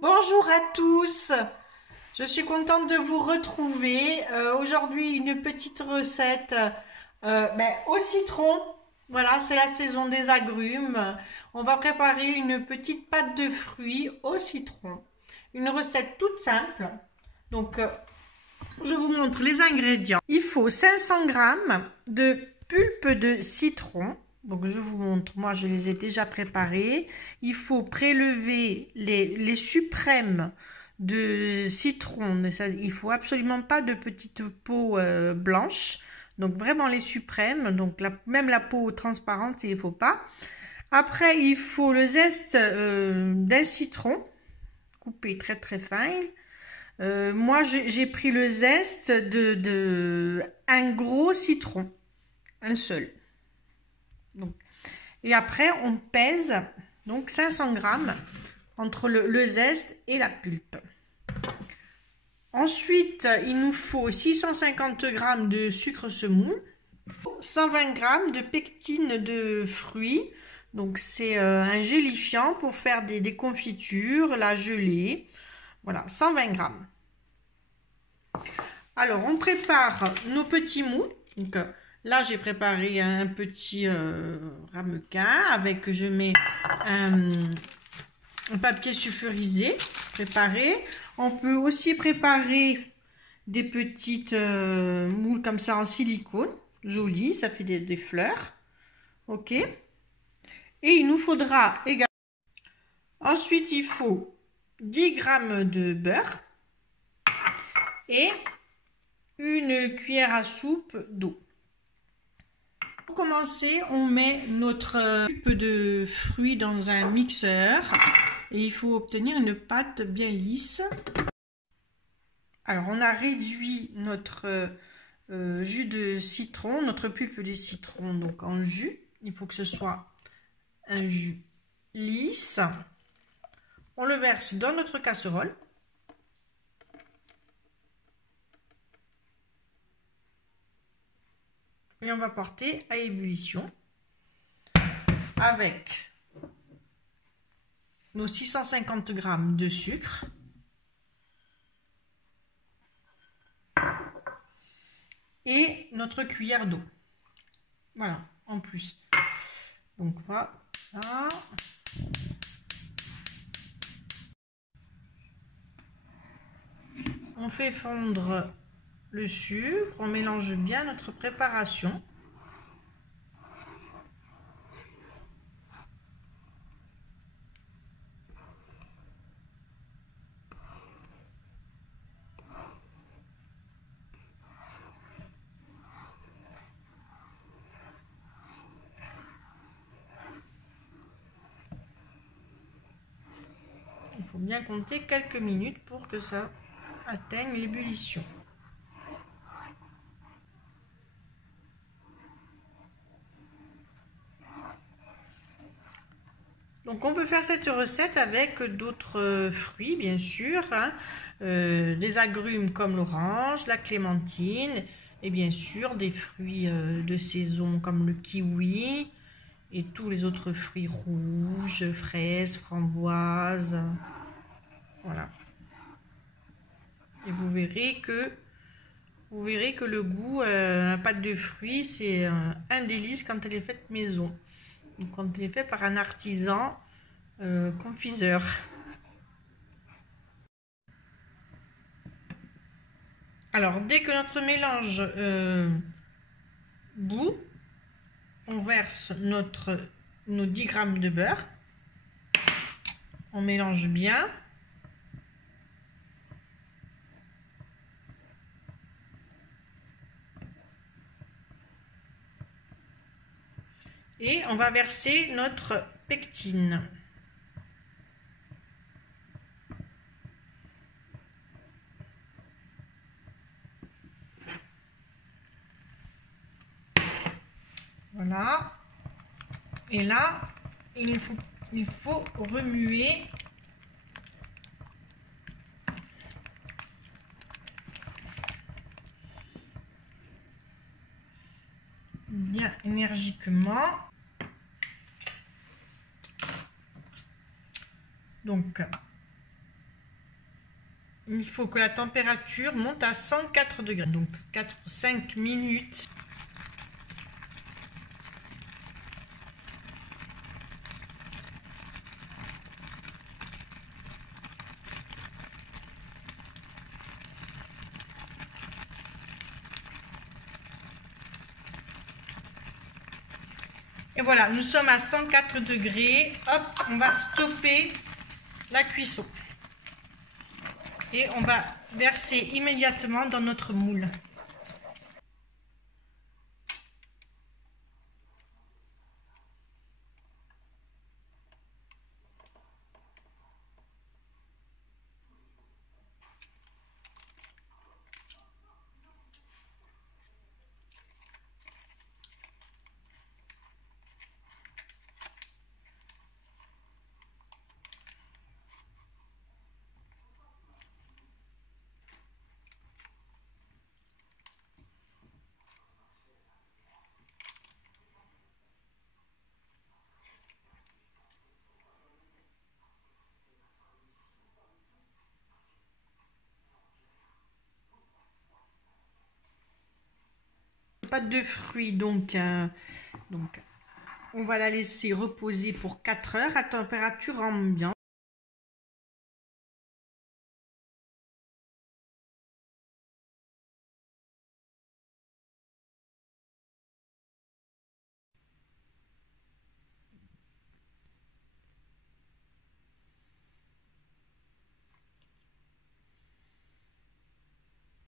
Bonjour à tous, je suis contente de vous retrouver. Aujourd'hui, une petite recette au citron. Voilà, c'est la saison des agrumes. On va préparer une petite pâte de fruits au citron. Une recette toute simple. Donc, je vous montre les ingrédients. Il faut 500 g de pulpe de citron. Donc, je vous montre, moi je les ai déjà préparés. Il faut prélever les suprêmes de citron. Il faut absolument pas de petites peaux blanches. Donc, vraiment les suprêmes. Donc, même la peau transparente, il ne faut pas. Après, il faut le zeste d'un citron, coupé très très fin. Moi, j'ai pris le zeste de un gros citron, un seul. Donc, et après, on pèse donc 500 g entre le zeste et la pulpe. Ensuite, il nous faut 650 g de sucre semoule, 120 g de pectine de fruits. Donc, c'est un gélifiant pour faire des confitures, la gelée. Voilà, 120 g. Alors, on prépare nos petits mous. Donc, là, j'ai préparé un petit ramequin avec, je mets un papier sulfurisé préparé. On peut aussi préparer des petites moules comme ça en silicone. Joli, ça fait des fleurs. Ok. Et il nous faudra également. Ensuite, il faut 10 g de beurre et une cuillère à soupe d'eau. Pour commencer, on met notre pulpe de fruits dans un mixeur et il faut obtenir une pâte bien lisse. Alors, on a réduit notre jus de citron, notre pulpe de citron donc en jus. Il faut que ce soit un jus lisse. On le verse dans notre casserole. Et on va porter à ébullition avec nos 650 g de sucre et notre cuillère d'eau. Voilà, en plus. Donc voilà. On fait fondre le sucre, on mélange bien notre préparation. Il faut bien compter quelques minutes pour que ça atteigne l'ébullition. Donc on peut faire cette recette avec d'autres fruits bien sûr, hein, des agrumes comme l'orange, la clémentine et bien sûr des fruits de saison comme le kiwi et tous les autres fruits rouges, fraises, framboises. Voilà. Et vous verrez que le goût, la pâte de fruits, c'est un délice quand elle est faite maison. Donc, quand elle est faite par un artisan confiseur. Alors, dès que notre mélange bout, on verse nos 10 g de beurre. On mélange bien. Et on va verser notre pectine. Voilà. Et là, il faut remuer bien énergiquement. Donc, il faut que la température monte à 104 degrés. Donc 4-5 minutes. Et voilà, nous sommes à 104 degrés. Hop, on va stopper la cuisson. Et on va verser immédiatement dans notre moule. Pâte de fruits, donc on va la laisser reposer pour 4 heures à température ambiante.